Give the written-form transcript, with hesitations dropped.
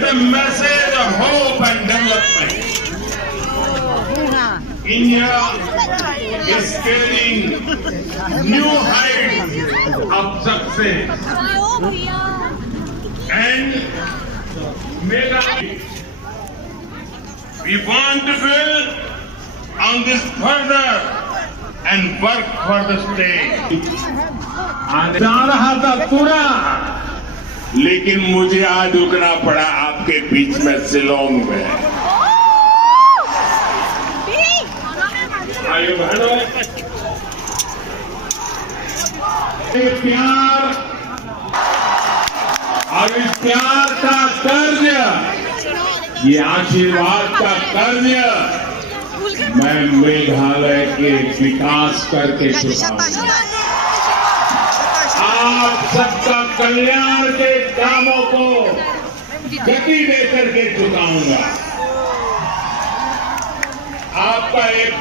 with a message of hope and development. India is scaling new heights of success and mega. We want to build on this further and work for the state. जा रहा था पूरा, लेकिन मुझे आज रुकना पड़ा आपके बीच में शिलोंग में। आइए बहनों, प्यार और इस प्यार का कर्ज, ये आशीर्वाद का कर्ज मैं मेघालय के विकास करके चुकाऊंगा। आप सबका कल्याण के कामों को गति देकर के चुकाऊंगा। आपका एक